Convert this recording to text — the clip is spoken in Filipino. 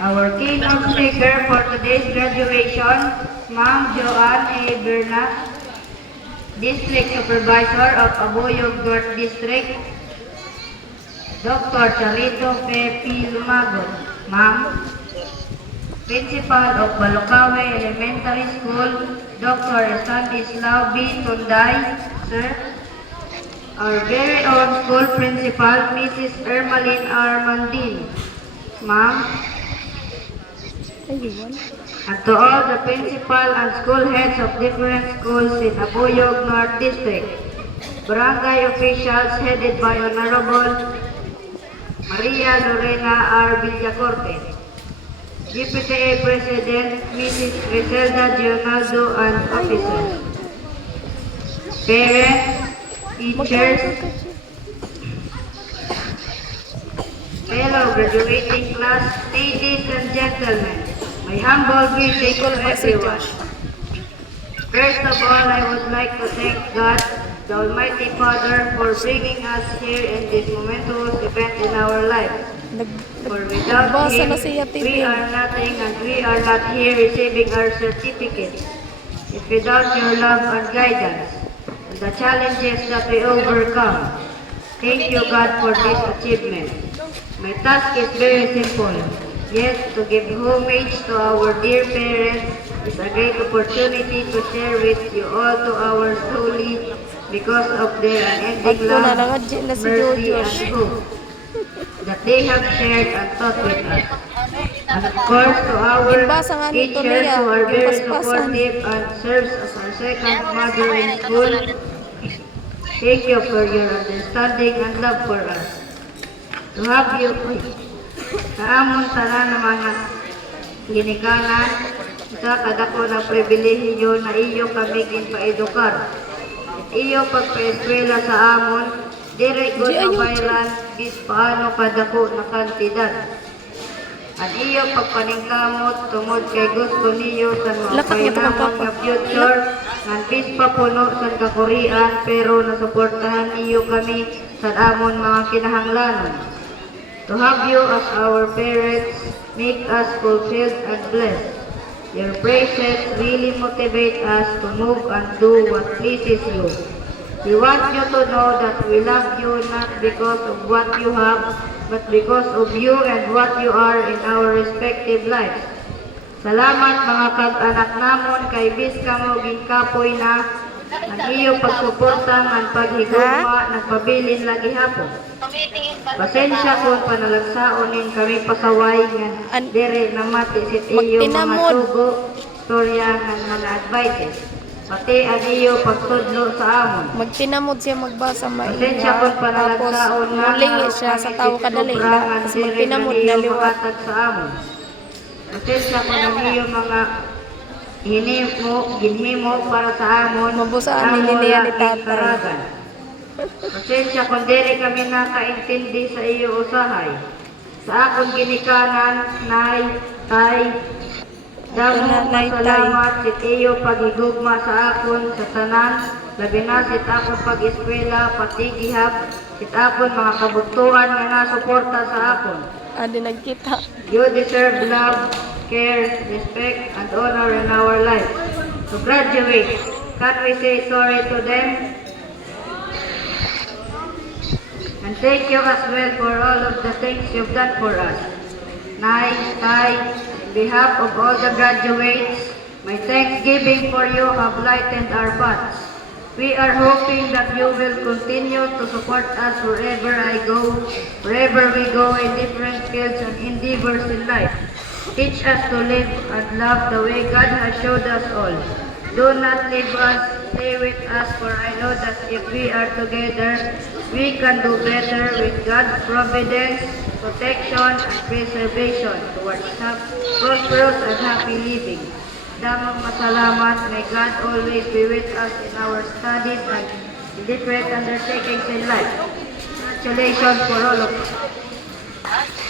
Our keynote speaker for today's graduation, Ma'am Joanne A. Berna, District Supervisor of Abuyog North District, Dr. Charito P. Lumago, Ma'am, Principal of Balocawe Elementary School, Dr. Stanislao B. Tunday, Sir, our very own school principal, Mrs. Ermeline Armandin, Ma'am, and to all the principal and school heads of different schools in Abuyog North District, barangay officials headed by Honorable Maria Lorena R. Villacorte, GPTA President Mrs. Griselda Gionaldo and officers, parents, teachers, fellow graduating class, ladies and gentlemen, my humble greetings to everyone. First of all, I would like to thank God, the Almighty Father, for bringing us here in this momentous event in our lives. For without Him, we are nothing and we are not here receiving our certificates. If without your love and guidance, and the challenges that we overcome, thank you God for this achievement. My task is very simple. Yes, to give homage to our dear parents is a great opportunity to share with you all to our solely because of their unending love, mercy, and hope that they have shared and taught with us. And of course, to our teachers who are very supportive and serves as our second mother in school, thank you for your understanding and love for us. To have you, kaamon tanan ng mga ginikanan, sa kadako na pribilehiyo na iyo kami ginpaedukar. At iyo pagpaeskwela sa amon, dire good mabayran, bis paano kadako na kantidad. At iyo pagpaningkamot, tungod kay gusto niyo sa mga painamon nga future, ngan bis pa puno sa kakurian, pero nasuportahan niyo kami sa amon mga kinahanglanon. To have you as our parents make us fulfilled and blessed. Your praises really motivate us to move and do what pleases you. We want you to know that we love you not because of what you have, but because of you and what you are in our respective lives. Salamat mga kag-anak namon kay bis kamo ginkapoy na ang iyo pagsuporta ng paghigugma nagpabilin lagi hapon. Pasensya kung panalagsaonin kami pasaway nga dire na mati sit iyo mga tugo, storya nga na-advises. Pati ang iyo pagsudlo sa amon. Magtinamod siya magbasa maila. Pasensya kung panalagsaon nga mulingi siya sa tao kadali. Kasi magtinamod na liwat. Sa amon. Pasensya kung ang iyo mga ginhimo para sa amon. Mabusaan ni Lilia ni tatay. Pasensya kung diri kami nakaintindi sa iyo usahay. Sa akong ginikanan, nay, tay, damo masalamat sit iyo paghigugma sa akon sa tanan, labi na sit akong pag-eskwela, pati gihap, sit akon mga kabuktuan nga nasuporta sa akon. Adi nagkita. You deserve love, care, respect, and honor in our life. To graduate, can we say sorry to them? And thank you as well for all of the things you've done for us. Nay, Tay, on behalf of all the graduates, my thanksgiving for you have lightened our paths. We are hoping that you will continue to support us wherever we go in different fields and endeavors in life. Teach us to live and love the way God has showed us all. Do not leave us, stay with us, for I know that if we are together, we can do better with God's providence, protection, and preservation towards prosperous and happy living. Damang masalamat, may God always be with us in our studies and in different undertakings in life. Congratulations for all of us.